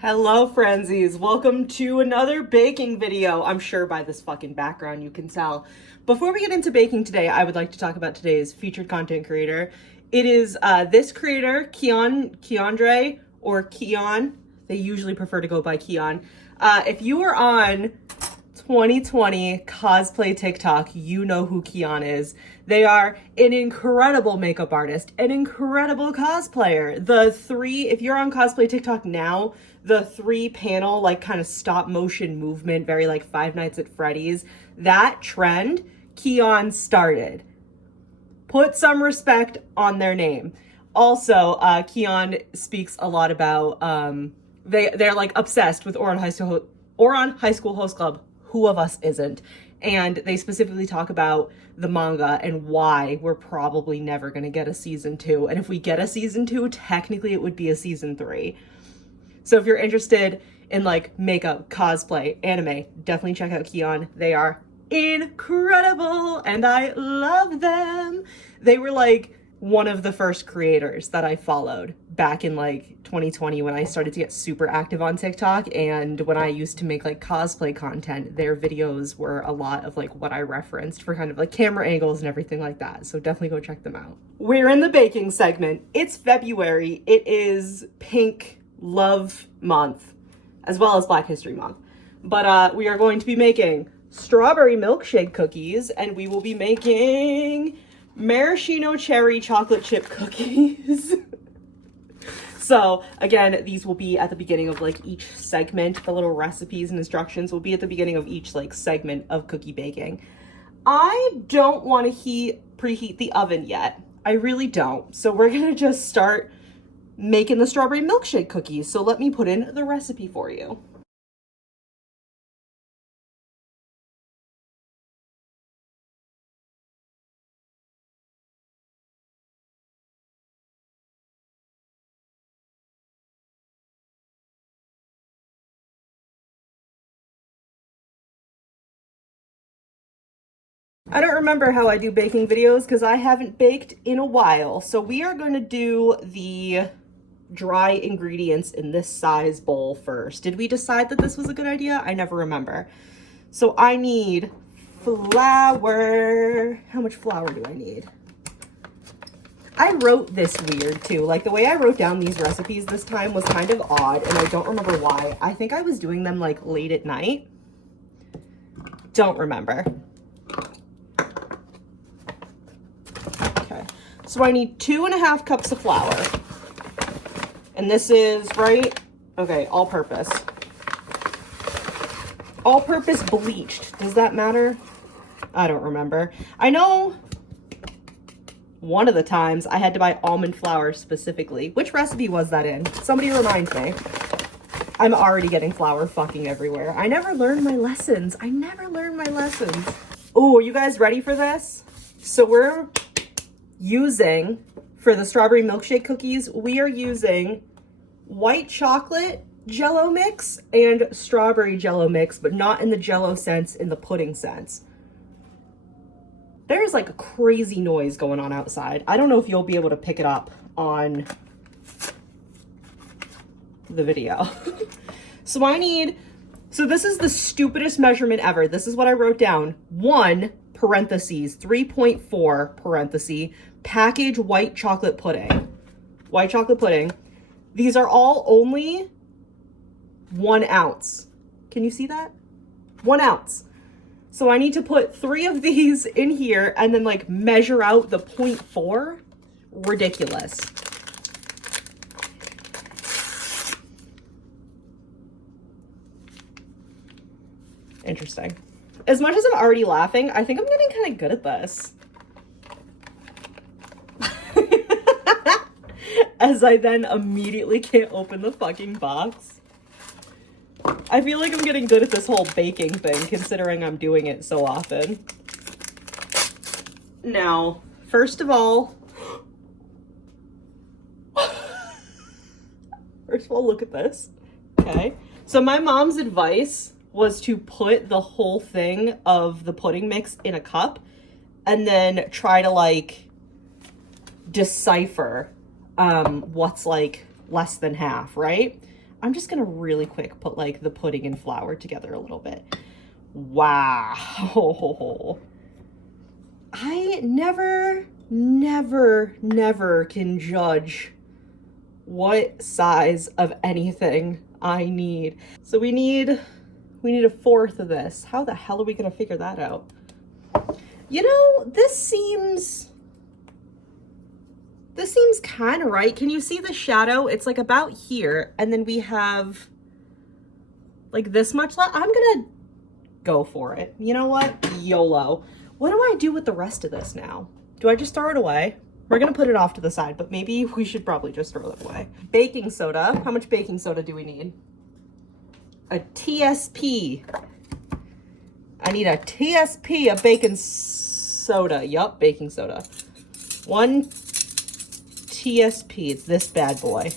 Hello, Friendzies. Welcome to another baking video. I'm sure by this fucking background you can tell. Before we get into baking today, I would like to talk about today's featured content creator. It is this creator, Keondre, or Keon. They usually prefer to go by Keon. If you are on 2020 cosplay TikTok, you know who Keon is. They are an incredible makeup artist, an incredible cosplayer. If you're on cosplay TikTok now, the 3-panel, like kind of stop motion movement, very like Five Nights at Freddy's, that trend, Keon started. Put some respect on their name. Also, Keon speaks a lot about, they're like obsessed with Ouran High School Host Club. Who of us isn't? And they specifically talk about the manga and why we're probably never going to get a season 2. And if we get a season 2, technically it would be a season 3. So if you're interested in like makeup, cosplay, anime, definitely check out Keon. They are incredible and I love them. They were like one of the first creators that I followed back in like 2020 when I started to get super active on TikTok, and when I used to make like cosplay content, their videos were a lot of like what I referenced for kind of like camera angles and everything like that. So definitely go check them out. We're in the baking segment. It's February. It is Pink Love Month as well as Black History Month. But we are going to be making strawberry milkshake cookies, and we will be making maraschino cherry chocolate chip cookies. So again, these will be at the beginning of like each segment. The little recipes and instructions will be at the beginning of each like segment of cookie baking. I don't want to preheat the oven yet. I really don't. So we're gonna just start making the strawberry milkshake cookies. So let me put in the recipe for you. I don't remember how I do baking videos because I haven't baked in a while. So we are going to do the dry ingredients in this size bowl first. Did we decide that this was a good idea? I never remember. So I need flour. How much flour do I need? I wrote this weird too. Like the way I wrote down these recipes this time was kind of odd and I don't remember why. I think I was doing them like late at night. Don't remember. So I need 2.5 cups of flour. And this is, right? Okay, all-purpose. All-purpose bleached. Does that matter? I don't remember. I know one of the times I had to buy almond flour specifically. Which recipe was that in? Somebody remind me. I'm already getting flour fucking everywhere. I never learned my lessons. Oh, are you guys ready for this? So we're using, for the strawberry milkshake cookies, we are using white chocolate Jell-O mix and strawberry Jell-O mix, but not in the Jell-O sense, in the pudding sense. There's like a crazy noise going on outside. I don't know if you'll be able to pick it up on the video. So this is the stupidest measurement ever. This is what I wrote down. 1 parentheses, 3.4 parentheses, package white chocolate pudding. White chocolate pudding. These are all only 1 ounce. Can you see that? 1 ounce. So I need to put 3 of these in here and then like measure out the 0.4. Ridiculous. Interesting. As much as I'm already laughing, I think I'm getting kind of good at this. As I then immediately can't open the fucking box. I feel like I'm getting good at this whole baking thing, considering I'm doing it so often. Now, first of all, look at this. Okay. So my mom's advice was to put the whole thing of the pudding mix in a cup and then try to like decipher what's like less than half, right? I'm just gonna really quick put like the pudding and flour together a little bit. Wow. I never can judge what size of anything I need. So we need a fourth of this. How the hell are we gonna figure that out? You know, this seems kind of right. Can you see the shadow? It's like about here, and then we have like this much left. I'm gonna go for it. You know what? YOLO. What do I do with the rest of this now? Do I just throw it away? We're gonna put it off to the side, but maybe we should probably just throw it away. Baking soda. How much baking soda do we need? A TSP. I need a TSP of baking soda. Yup, baking soda. 1 TSP. It's this bad boy.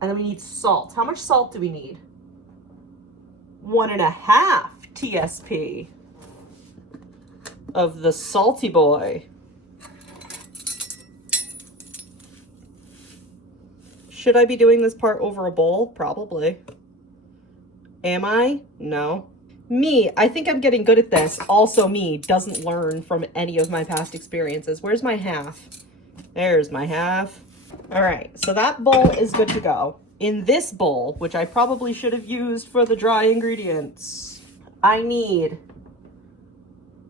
And then we need salt. How much salt do we need? 1.5 TSP of the salty boy. Should I be doing this part over a bowl? Probably. Am I? No. Me, I think I'm getting good at this. Also me, doesn't learn from any of my past experiences. Where's my half? There's my half. All right, so that bowl is good to go. In this bowl, which I probably should have used for the dry ingredients, I need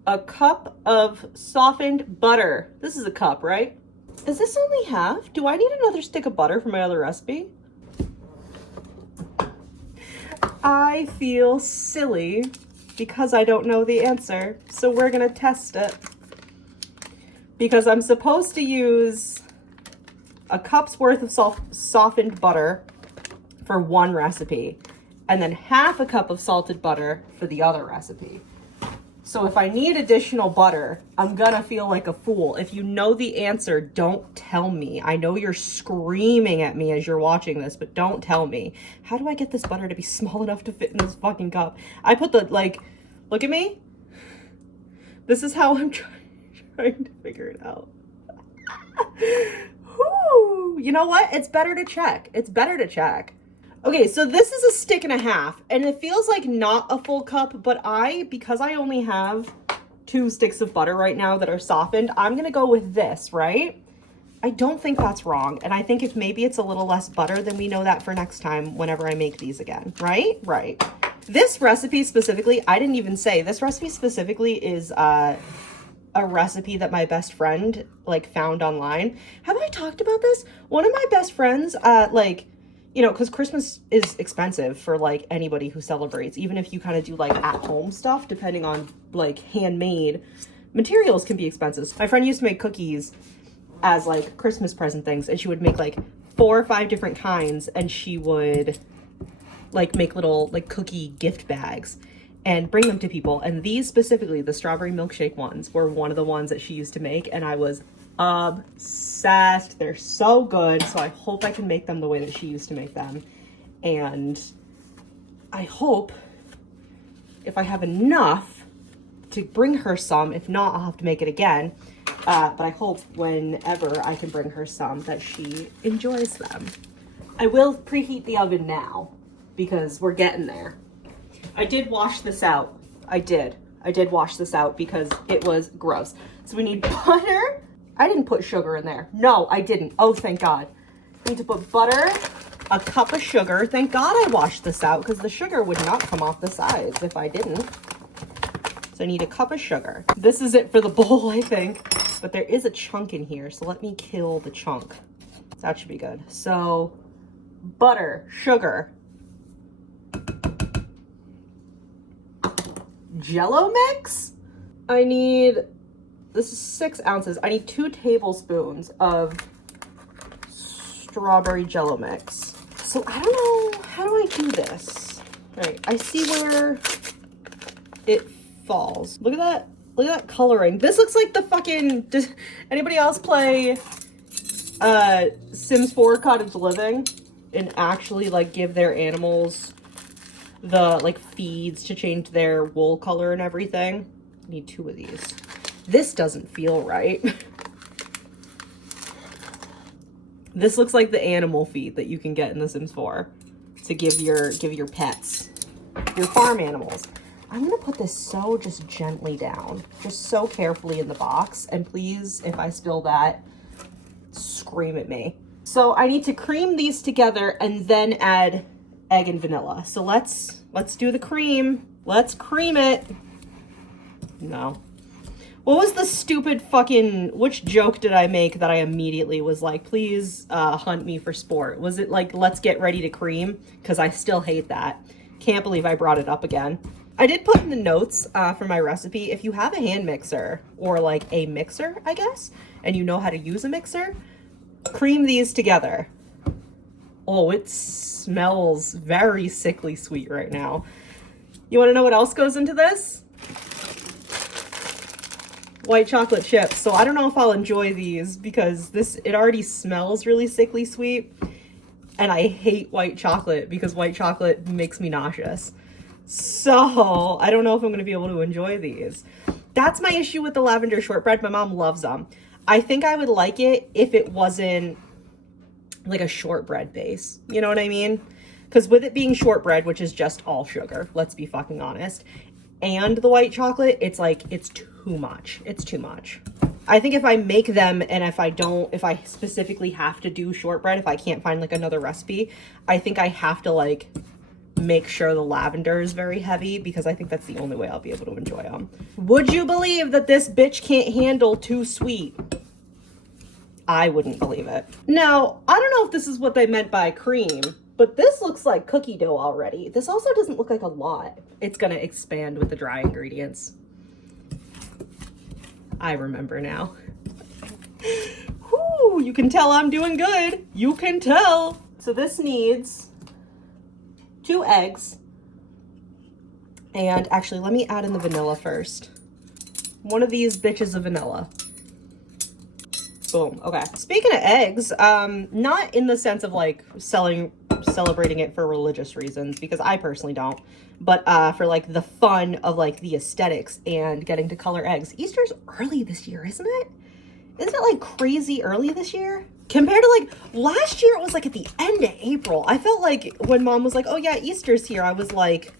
a cup of softened butter. This is a cup, right? Is this only half? Do I need another stick of butter for my other recipe? I feel silly because I don't know the answer, so we're gonna test it. Because I'm supposed to use a cup's worth of softened butter for one recipe, and then half a cup of salted butter for the other recipe. So if I need additional butter, I'm gonna feel like a fool. If you know the answer, don't tell me. I know you're screaming at me as you're watching this, but don't tell me. How do I get this butter to be small enough to fit in this fucking cup? I put the, like, look at me. This is how I'm trying to figure it out. Whew. You know what? It's better to check. It's better to check. Okay, so this is a stick and a half, and it feels like not a full cup, but because I only have 2 sticks of butter right now that are softened, I'm gonna go with this, right? I don't think that's wrong, and I think if maybe it's a little less butter, then we know that for next time whenever I make these again, right? Right. This recipe specifically, I didn't even say, this recipe specifically is a recipe that my best friend, like, found online. Have I talked about this? One of my best friends, you know, because Christmas is expensive for, like, anybody who celebrates, even if you kind of do, like, at-home stuff, depending on, like, handmade materials can be expensive. My friend used to make cookies as, like, Christmas present things, and she would make, like, 4 or 5 different kinds, and she would, like, make little, like, cookie gift bags and bring them to people. And these specifically, the strawberry milkshake ones, were one of the ones that she used to make, and I was obsessed. They're so good, so I hope I can make them the way that she used to make them. And I hope if I have enough to bring her some. If not, I'll have to make it again. But I hope whenever I can bring her some that she enjoys them. I will preheat the oven now because we're getting there. I did wash this out. I did wash this out because it was gross. So we need butter. I didn't put sugar in there. No, I didn't. Oh, thank God. We need to put butter, a cup of sugar. Thank God I washed this out because the sugar would not come off the sides if I didn't. So I need a cup of sugar. This is it for the bowl, I think. But there is a chunk in here, so let me kill the chunk. That should be good. So, butter, sugar, Jell-O mix? I need, this is 6 ounces. I need 2 tablespoons of strawberry Jell-O mix. So I don't know, how do I do this? All right, I see where it falls. Look at that coloring. This looks like the fucking, does anybody else play Sims 4 Cottage Living and actually like give their animals the like feeds to change their wool color and everything? I need 2 of these. This doesn't feel right. This looks like the animal feed that you can get in The Sims 4. to give your pets, your farm animals. I'm gonna put this so just gently down, just so carefully in the box. And please, if I spill that, scream at me. So I need to cream these together and then add egg and vanilla. So let's do the cream. Let's cream it. No. What was the stupid fucking, which joke did I make that I immediately was like, please hunt me for sport? Was it like, let's get ready to cream? Because I still hate that. Can't believe I brought it up again. I did put in the notes for my recipe, if you have a hand mixer or like a mixer, I guess, and you know how to use a mixer, cream these together. Oh, it smells very sickly sweet right now. You want to know what else goes into this? White chocolate chips. So I don't know if I'll enjoy these because it already smells really sickly sweet. And I hate white chocolate because white chocolate makes me nauseous. So I don't know if I'm going to be able to enjoy these. That's my issue with the lavender shortbread. My mom loves them. I think I would like it if it wasn't like a shortbread base. You know what I mean? Because with it being shortbread, which is just all sugar, let's be fucking honest, and the white chocolate, it's like, it's too much. It's too much. I think if I make them and if I specifically have to do shortbread, if I can't find like another recipe, I think I have to like make sure the lavender is very heavy because I think that's the only way I'll be able to enjoy them. Would you believe that this bitch can't handle too sweet? I wouldn't believe it. Now, I don't know if this is what they meant by cream, but this looks like cookie dough already. This also doesn't look like a lot. It's gonna expand with the dry ingredients. I remember now. Whoo, you can tell I'm doing good. You can tell. So this needs 2 eggs. And actually, let me add in the vanilla first. One of these bitches of vanilla. Boom. Okay. Speaking of eggs, not in the sense of like celebrating it for religious reasons, because I personally don't, but for like the fun of like the aesthetics and getting to color eggs. Easter's early this year, isn't it? Isn't it like crazy early this year? Compared to like last year, it was like at the end of April. I felt like when mom was like, oh yeah, Easter's here, I was like,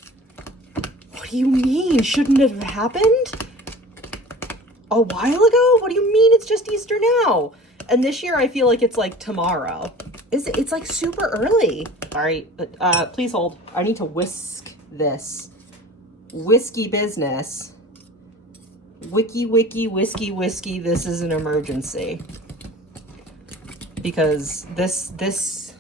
what do you mean? Shouldn't it have happened a while ago? What do you mean it's just Easter now? And this year I feel like it's like tomorrow. It's like super early. All right, please hold. I need to whisk this. Whiskey business. Wiki, whiskey, this is an emergency. Because this,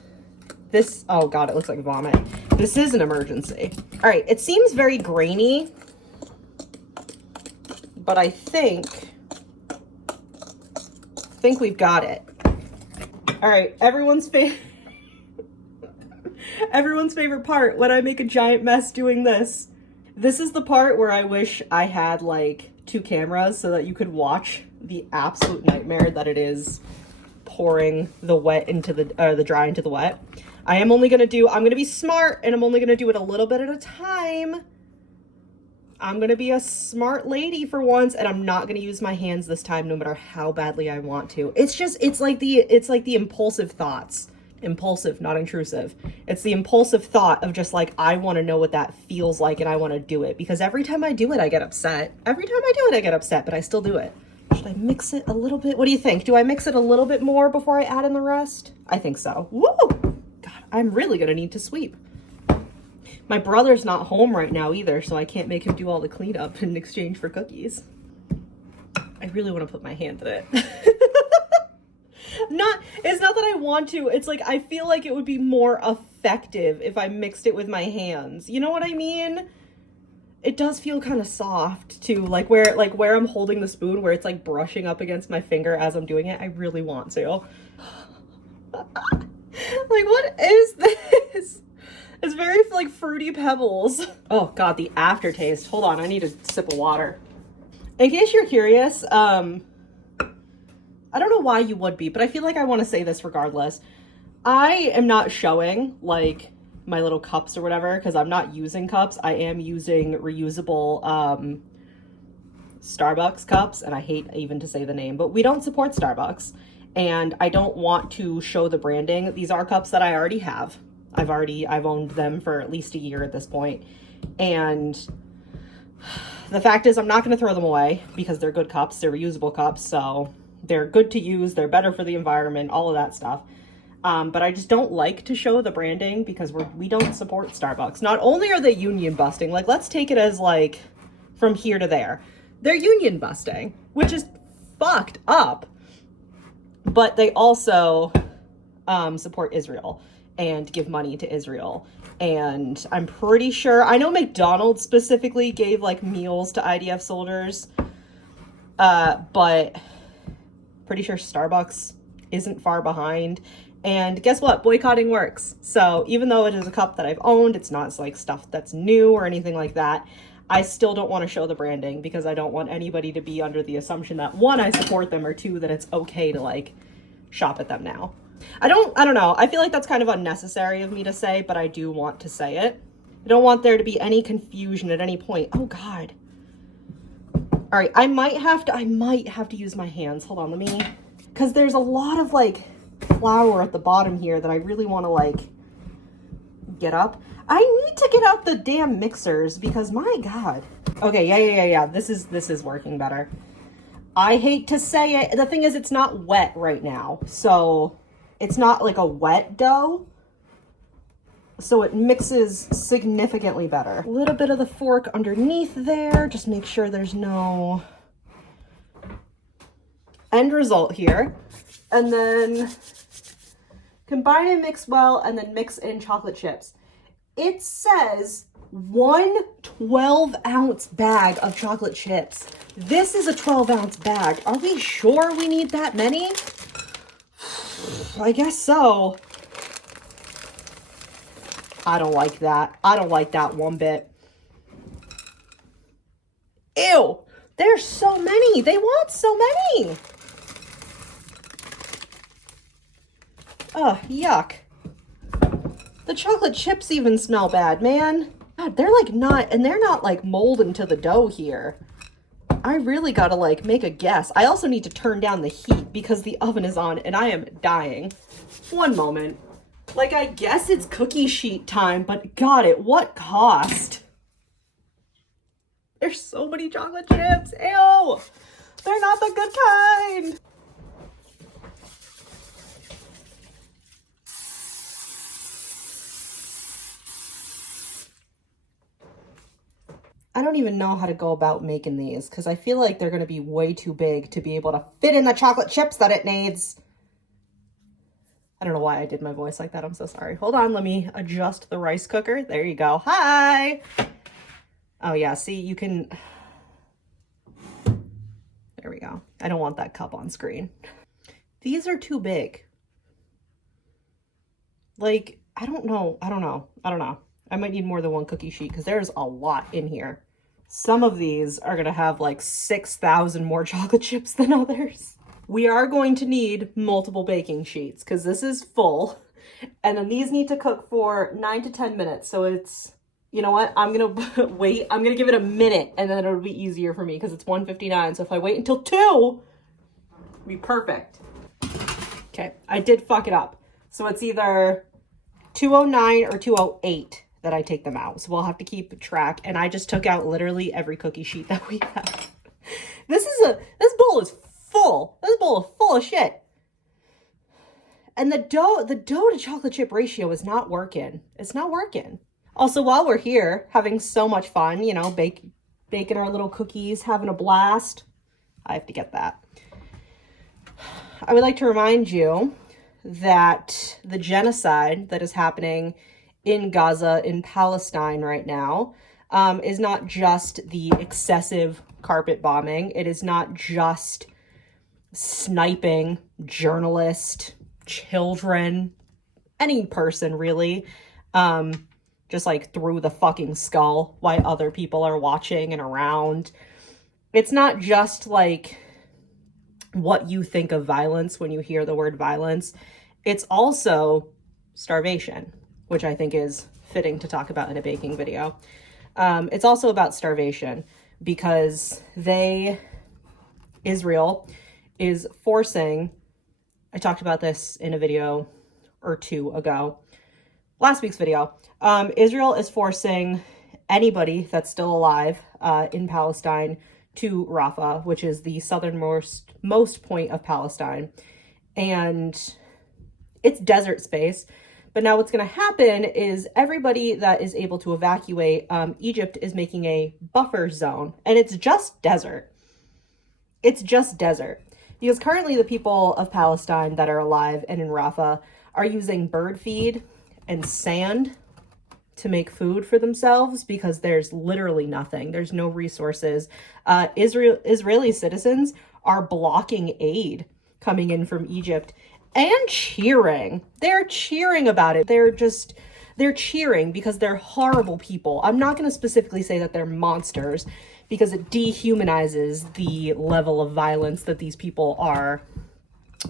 oh God, it looks like vomit. This is an emergency. All right, it seems very grainy, but I think we've got it. All right, everyone's favorite part, when I make a giant mess doing this. This is the part where I wish I had like 2 cameras so that you could watch the absolute nightmare that it is pouring the wet into the dry into the wet. I'm gonna be smart and I'm only gonna do it a little bit at a time. I'm gonna be a smart lady for once, and I'm not gonna use my hands this time, no matter how badly I want to. It's like the impulsive thoughts. Impulsive, not intrusive. It's the impulsive thought of just like, I want to know what that feels like and I want to do it, because every time I do it, I get upset. Every time I do it, I get upset, but I still do it. Should I mix it a little bit? What do you think? Do I mix it a little bit more before I add in the rest? I think so. Woo! God, I'm really gonna need to sweep. My brother's not home right now either, so I can't make him do all the cleanup in exchange for cookies. I really want to put my hand in it. It's not that I want to, it's like I feel like it would be more effective if I mixed it with my hands. You know what I mean? It does feel kind of soft too, like where I'm holding the spoon, where it's like brushing up against my finger as I'm doing it. I really want to. Like, what is this? It's very like fruity pebbles. Oh God, the aftertaste. Hold on, I need a sip of water. In case you're curious, I don't know why you would be, but I feel like I want to say this regardless. I am not showing like my little cups or whatever because I'm not using cups. I am using reusable Starbucks cups, and I hate even to say the name, but we don't support Starbucks, and I don't want to show the branding. These are cups that I already have. I've owned them for at least a year at this point. And the fact is I'm not going to throw them away because they're good cups. They're reusable cups. So they're good to use. They're better for the environment, all of that stuff. But I just don't like to show the branding because we don't support Starbucks. Not only are they union busting, like, let's take it as like from here to there. They're union busting, which is fucked up. But they also support Israel and give money to Israel. And I'm pretty sure, I know McDonald's specifically gave like meals to IDF soldiers, but pretty sure Starbucks isn't far behind. And guess what? Boycotting works. So even though it is a cup that I've owned, it's not like stuff that's new or anything like that. I still don't want to show the branding because I don't want anybody to be under the assumption that one, I support them, or two, that it's okay to like shop at them now. I don't know. I feel like that's kind of unnecessary of me to say, but I do want to say it. I don't want there to be any confusion at any point. Oh God. All right. I might have to use my hands. Hold on. Because there's a lot of like flour at the bottom here that I really want to like get up. I need to get out the damn mixers because my God. Okay, yeah. This is working better. I hate to say it. The thing is, it's not wet right now. So it's not like a wet dough. So it mixes significantly better. A little bit of the fork underneath there. Just make sure there's no end result here. And then combine and mix well, and then mix in chocolate chips. It says 1 12-ounce bag of chocolate chips. This is a 12-ounce bag. Are we sure we need that many? I guess so. I don't like that. I don't like that one bit. Ew, there's so many. They want so many. Oh, yuck. The chocolate chips even smell bad, man. God, they're like they're not like molding to the dough here. I really gotta like make a guess. I also need to turn down the heat because the oven is on and I am dying. One moment. Like, I guess it's cookie sheet time, but God, at what cost? There's so many chocolate chips. Ew. They're not the good kind. I don't even know how to go about making these because I feel like they're going to be way too big to be able to fit in the chocolate chips that it needs. I don't know why I did my voice like that. I'm so sorry. Hold on. Let me adjust the rice cooker. There you go. Hi. Oh yeah. See, you can. There we go. I don't want that cup on screen. These are too big. Like, I don't know. I might need more than one cookie sheet because there's a lot in here. Some of these are going to have like 6,000 more chocolate chips than others. We are going to need multiple baking sheets because this is full. And then these need to cook for 9 to 10 minutes. So it's, you know what? I'm going to wait. I'm going to give it a minute and then it'll be easier for me because it's 1:59. So if I wait until 2, it'll be perfect. Okay, I did fuck it up. So it's either 2:09 or 2:08 that I take them out. So we'll have to keep track. And I just took out literally every cookie sheet that we have. This bowl is full. This bowl is full of shit. And the dough to chocolate chip ratio is not working. It's not working. Also, while we're here having so much fun, you know, baking our little cookies, having a blast, I have to get that. I would like to remind you that the genocide that is happening in Gaza, in Palestine right now, is not just the excessive carpet bombing. It is not just sniping journalists, children, any person really, just like through the fucking skull while other people are watching and around. It's not just like what you think of violence when you hear the word violence. It's also starvation, which I think is fitting to talk about in a baking video. It's also about starvation because Israel is forcing, I talked about this in a video or two ago, last week's video, Israel is forcing anybody that's still alive in Palestine to Rafah, which is the southernmost point of Palestine. And it's desert space. But now what's going to happen is everybody that is able to evacuate, Egypt is making a buffer zone. And it's just desert. It's just desert. Because currently the people of Palestine that are alive and in Rafah are using bird feed and sand to make food for themselves because there's literally nothing. There's no resources. Israeli citizens are blocking aid coming in from Egypt and cheering. They're cheering about it. They're cheering because they're horrible people. I'm not going to specifically say that they're monsters because it dehumanizes the level of violence that these people are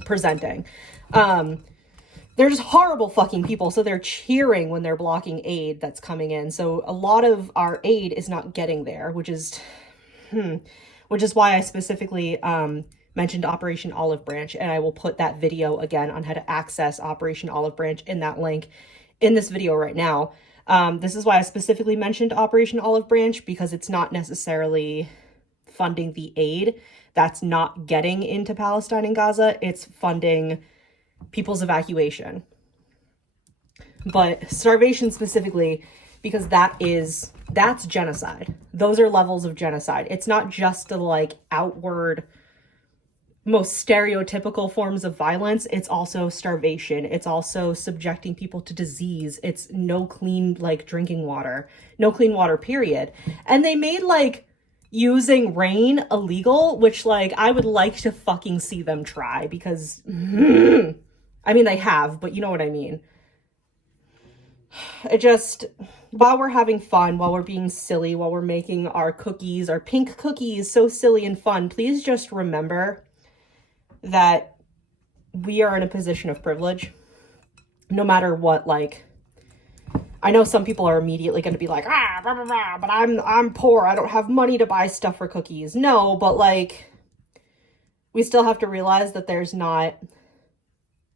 presenting. They're just horrible fucking people. So they're cheering when they're blocking aid that's coming in. So a lot of our aid is not getting there, which is why I specifically mentioned Operation Olive Branch. And I will put that video again on how to access Operation Olive Branch in that link in this video right now. This is why I specifically mentioned Operation Olive Branch, because it's not necessarily funding the aid that's not getting into Palestine and Gaza. It's funding people's evacuation. But starvation specifically, because that's genocide. Those are levels of genocide. It's not just the like outward, most stereotypical forms of violence. It's also starvation. It's also subjecting people to disease. It's no clean like drinking water, no clean water, period. And they made like using rain illegal, which like I would like to fucking see them try, because I mean, they have, but you know what I mean. It just, while we're having fun, while we're being silly, while we're making our cookies, our pink cookies so silly and fun, please just remember that we are in a position of privilege. No matter what, like, I know some people are immediately going to be like, blah, blah, blah, but I'm poor. I don't have money to buy stuff for cookies. No, but like, we still have to realize that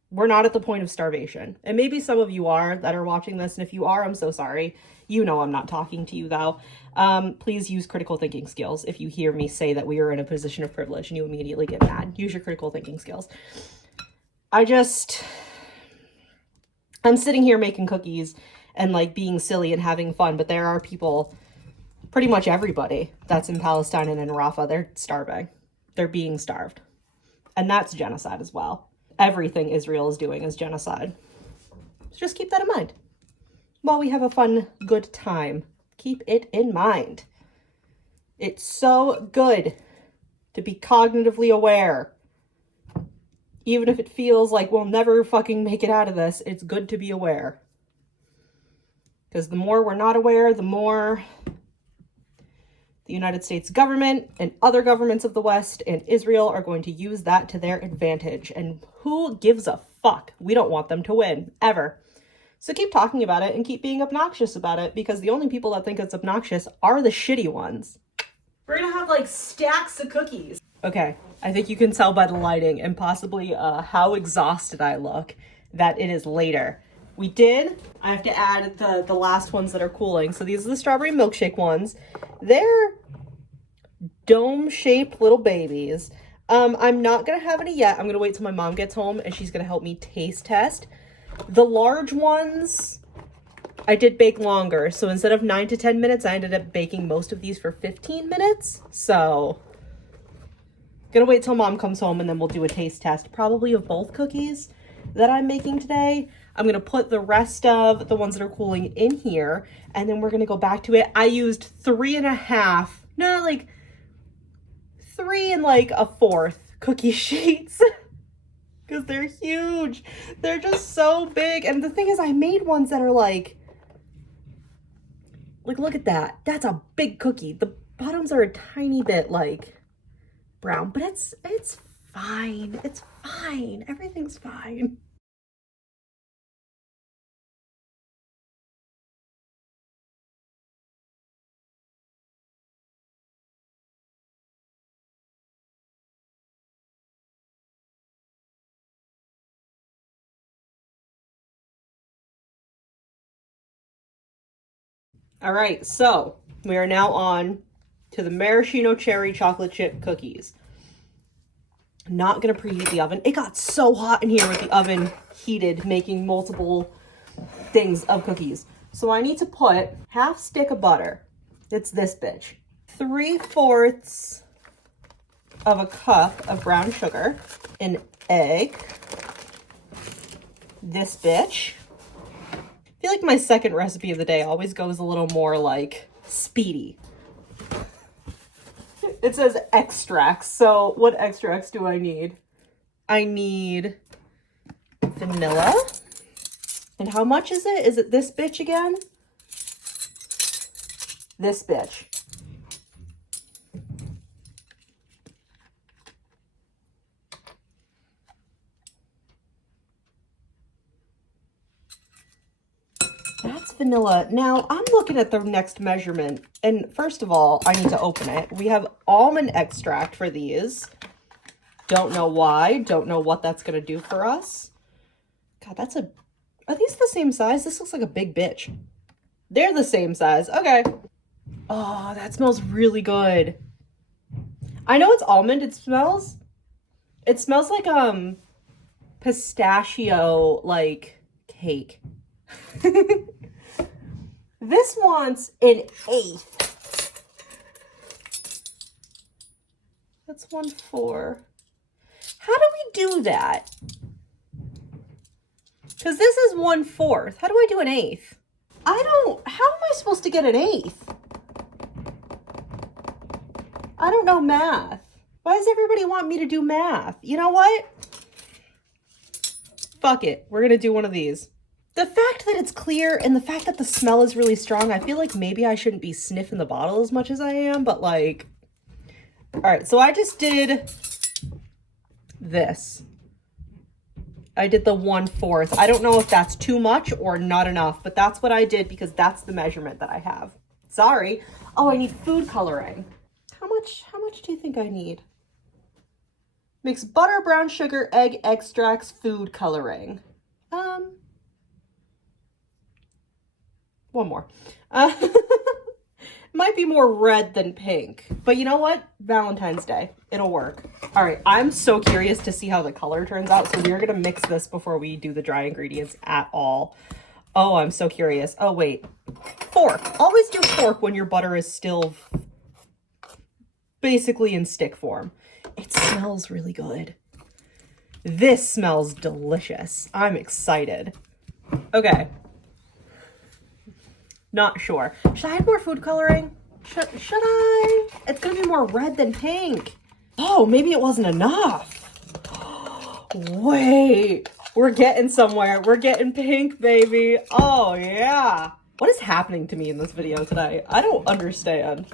we're not at the point of starvation. And maybe some of you are that are watching this. And if you are, I'm so sorry. You know I'm not talking to you though. Please use critical thinking skills. If you hear me say that we are in a position of privilege and you immediately get mad, use your critical thinking skills. I'm sitting here making cookies and like being silly and having fun, but there are people, pretty much everybody that's in Palestine and in Rafah, they're starving. They're being starved. And that's genocide as well. Everything Israel is doing is genocide. So just keep that in mind. While we have a fun, good time, keep it in mind. It's so good to be cognitively aware. Even if it feels like we'll never fucking make it out of this, it's good to be aware. Because the more we're not aware, the more the United States government and other governments of the West and Israel are going to use that to their advantage. And who gives a fuck? We don't want them to win, ever. So keep talking about it and keep being obnoxious about it, because the only people that think it's obnoxious are the shitty ones. We're gonna have like stacks of cookies. Okay, I think you can tell by the lighting and possibly how exhausted I look that it is later. I have to add the last ones that are cooling. So these are the strawberry milkshake ones. They're dome-shaped little babies. I'm not gonna have any yet. I'm gonna wait till my mom gets home and she's gonna help me taste test. The large ones, I did bake longer. So instead of 9 to 10 minutes, I ended up baking most of these for 15 minutes. So gonna wait till mom comes home and then we'll do a taste test, probably of both cookies that I'm making today. I'm going to put the rest of the ones that are cooling in here, and then we're going to go back to it. I used 3 and like a fourth cookie sheets because they're huge. They're just so big. And the thing is, I made ones that are like, look at that. That's a big cookie. The bottoms are a tiny bit like brown, but it's fine. It's fine. Everything's fine. All right, so we are now on to the maraschino cherry chocolate chip cookies. Not gonna preheat the oven. It got so hot in here with the oven heated, making multiple things of cookies. So I need to put half stick of butter. It's this bitch. 3/4 of a cup of brown sugar, an egg, this bitch. I feel like my second recipe of the day always goes a little more like speedy. It says extracts, so what extracts do I need? I need vanilla. And how much is it? Is it this bitch again? This bitch. That's vanilla. Now, I'm looking at the next measurement. And first of all, I need to open it. We have almond extract for these. Don't know why. Don't know what that's going to do for us. God, that's a... Are these the same size? This looks like a big bitch. They're the same size. Okay. Oh, that smells really good. I know it's almond. It smells like, pistachio, like, cake. This wants an 1/8. That's 1/4. How do we do that? Because this is 1/4. How do I do an 1/8? How am I supposed to get an 1/8? I don't know math. Why does everybody want me to do math? You know what? Fuck it. We're going to do one of these. The fact that it's clear and the fact that the smell is really strong, I feel like maybe I shouldn't be sniffing the bottle as much as I am, but like... All right, so I just did this. I did the 1/4. I don't know if that's too much or not enough, but that's what I did because that's the measurement that I have. Sorry. Oh, I need food coloring. How much do you think I need? Mix butter, brown sugar, egg extracts, food coloring. One more. Might be more red than pink, but you know what? Valentine's Day. It'll work. All right, I'm so curious to see how the color turns out, so we're gonna mix this before we do the dry ingredients at all. Oh, I'm so curious. Oh, wait. Fork. Always do fork when your butter is still basically in stick form. It smells really good. This smells delicious. I'm excited. Okay. Not sure. Should I add more food coloring? Should I? It's gonna be more red than pink. Oh, maybe it wasn't enough. Wait, we're getting somewhere. We're getting pink, baby. Oh, yeah. What is happening to me in this video today? I don't understand.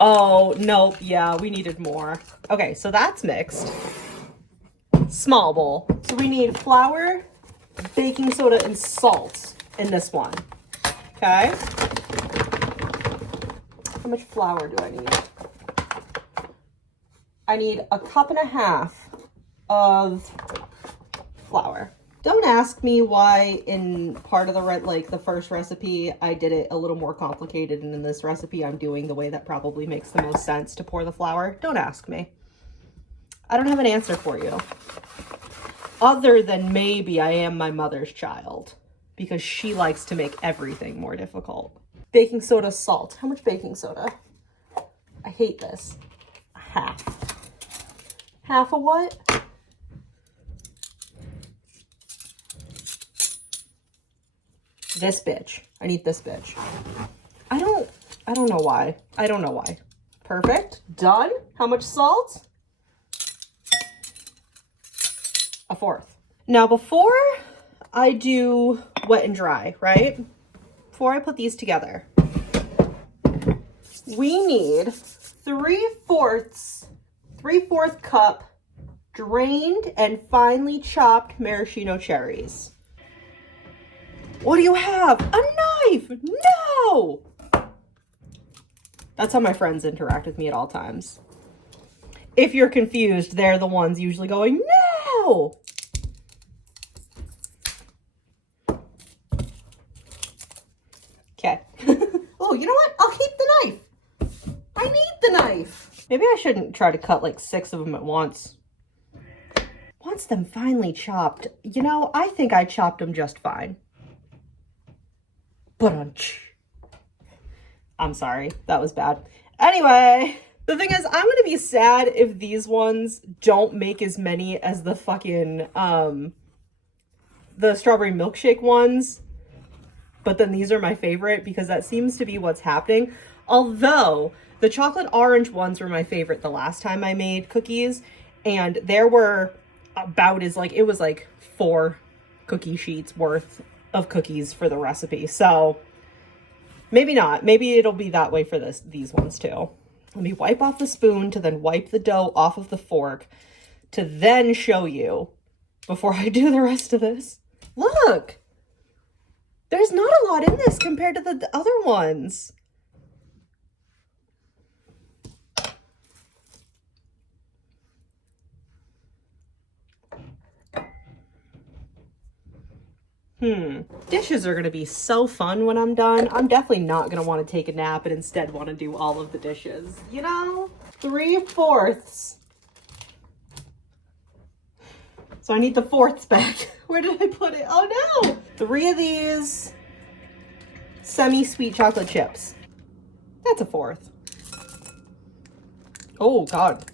Oh, no. Yeah, we needed more. Okay, so that's mixed. Small bowl. So we need flour, baking soda, and salt in this one. Okay. How much flour do I need? I need 1.5 cups of flour. Don't ask me why in part of the first recipe I did it a little more complicated, and in this recipe I'm doing the way that probably makes the most sense to pour the flour. Don't ask me. I don't have an answer for you. Other than maybe I am my mother's child, because she likes to make everything more difficult. Baking soda, salt. How much baking soda? I hate this. Half. Half of what? This bitch. I need this bitch. I don't know why. I don't know why. Perfect. Done. How much salt? 1/4. Now, before I do wet and dry, right? Before I put these together, we need 3/4 cup drained and finely chopped maraschino cherries. What do you have? A knife! No! That's how my friends interact with me at all times. If you're confused, they're the ones usually going, no! Okay. Oh, you know what? I'll keep the knife. I need the knife. Maybe I shouldn't try to cut like 6 of them at once. Once them finely chopped, you know, I think I chopped them just fine. I'm sorry, that was bad. Anyway, the thing is, I'm gonna be sad if these ones don't make as many as the fucking, the strawberry milkshake ones. But then these are my favorite because that seems to be what's happening. Although, the chocolate orange ones were my favorite the last time I made cookies. And there were about it was like 4 cookie sheets worth of cookies for the recipe. So maybe not. Maybe it'll be that way for these ones too. Let me wipe off the spoon to then wipe the dough off of the fork to then show you before I do the rest of this. Look, there's not a lot in this compared to the other ones. Dishes are going to be so fun when I'm done. I'm definitely not going to want to take a nap and instead want to do all of the dishes. You know? 3/4. So I need the 4ths back. Where did I put it? Oh no! 3 of these semi-sweet chocolate chips. That's a 4th. Oh God.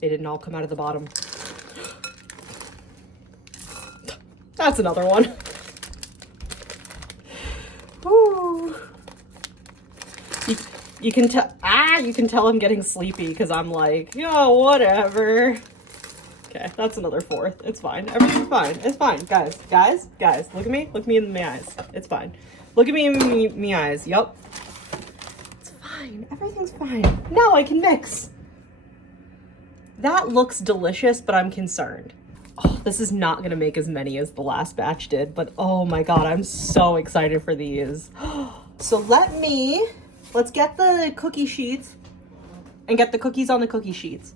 They didn't all come out of the bottom. That's another one. Ooh. You can tell. You can tell I'm getting sleepy because I'm like, yo, whatever. Okay, that's another 4th. It's fine. Everything's fine. It's fine, guys. Guys. Look at me. Look me in my eyes. It's fine. Look at me in my eyes. Yup. It's fine. Everything's fine. Now I can mix. That looks delicious, but I'm concerned. Oh, this is not going to make as many as the last batch did, but oh my God, I'm so excited for these. So let's get the cookie sheets and get the cookies on the cookie sheets.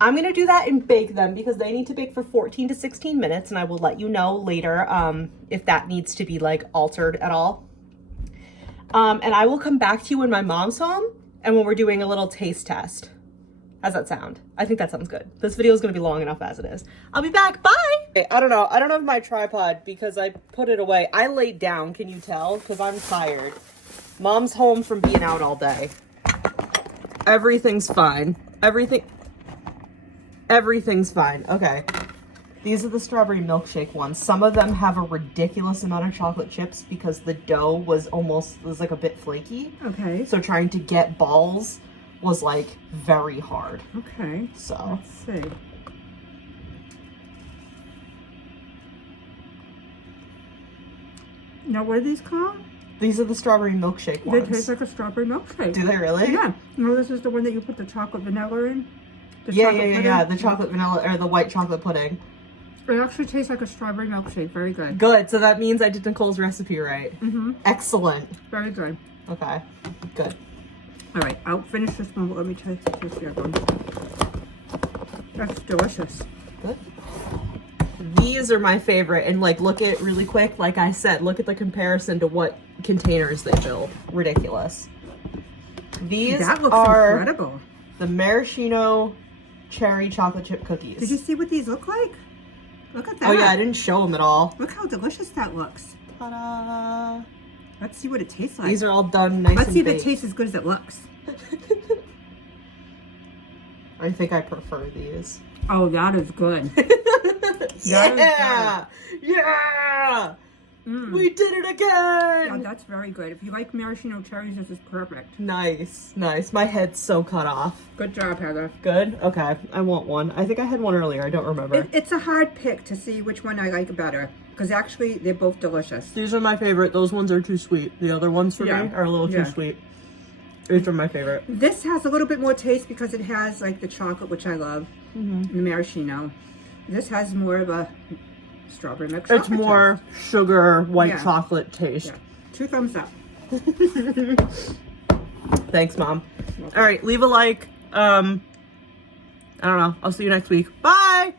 I'm going to do that and bake them because they need to bake for 14 to 16 minutes, and I will let you know later if that needs to be like altered at all. And I will come back to you when my mom's home and when we're doing a little taste test. How's that sound? I think that sounds good. This video is going to be long enough as it is. I'll be back. Bye! Okay, I don't know. I don't have my tripod because I put it away. I laid down. Can you tell? Because I'm tired. Mom's home from being out all day. Everything's fine. Everything's fine. Okay. These are the strawberry milkshake ones. Some of them have a ridiculous amount of chocolate chips because the dough was like a bit flaky. Okay. So trying to get balls was like very hard. Okay. So let's see. Now, what are these called? These are the strawberry milkshake ones. They taste like a strawberry milkshake. Do they really? Yeah. You know, this is the one that you put the chocolate vanilla in? Yeah. The chocolate vanilla or the white chocolate pudding. It actually tastes like a strawberry milkshake. Very good. Good. So that means I did Nicole's recipe right. Mm-hmm. Excellent. Very good. Okay. Good. All right. I'll finish this one, but let me taste the other one. That's delicious. Good. These are my favorite. And like, look at really quick. Like I said, look at the comparison to what containers they filled. Ridiculous. These that looks are incredible. The maraschino cherry chocolate chip cookies. Did you see what these look like? Look at that. Oh yeah, I didn't show them at all. Look how delicious that looks. Ta-da! Let's see what it tastes like. These are all done nice Let's and see if baked. it tastes as good as it looks. I think I prefer these. Oh, that is good. Yeah! Yeah! We did it again! Oh, that's very good. If you like maraschino cherries, this is perfect. Nice. My head's so cut off. Good job, Heather. Good? Okay. I want one. I think I had one earlier. I don't remember. It's a hard pick to see which one I like better. Because actually, they're both delicious. These are my favorite. Those ones are too sweet. The other ones for me are a little too sweet. These are my favorite. This has a little bit more taste because it has like the chocolate, which I love, and the maraschino. This has more of a strawberry milk chocolate. It's more sugar, white chocolate taste. Yeah. 2 thumbs up. Thanks, Mom. Okay. All right, leave a like. I don't know. I'll see you next week. Bye!